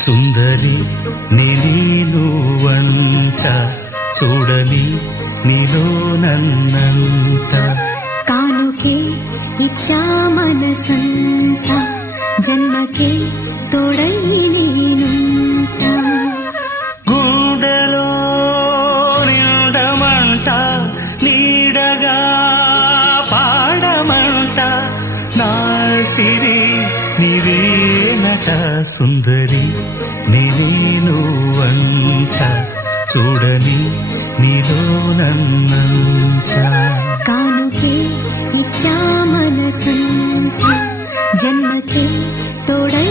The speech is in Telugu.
సుందరి నీను వంట చూడని నీలో నన్నంట కానుకే ఇచ్చా మనసంత జన్మకే తోడై నేనుంట గుండెలో నిండమంట నీడగా పాడమంట నా సిరి నీవేనట సుందరి నేను వంట చూడని నీలో నన్నంత కానుకే ఇచ్చా మనసంత జన్మకే తోడై